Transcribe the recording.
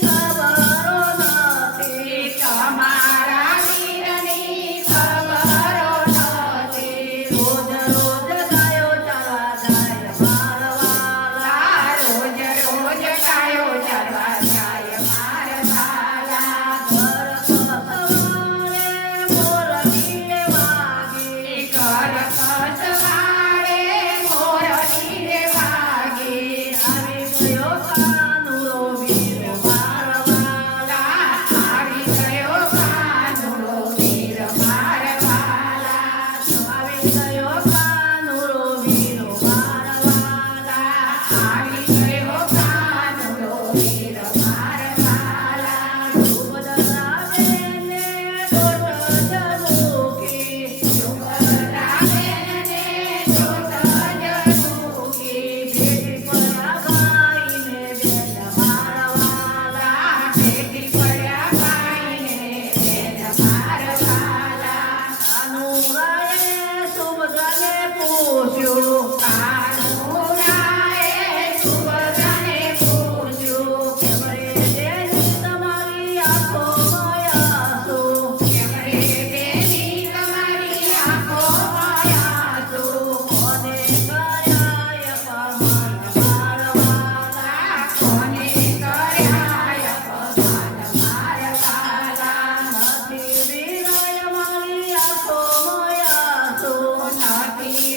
Bye. Tá Amém.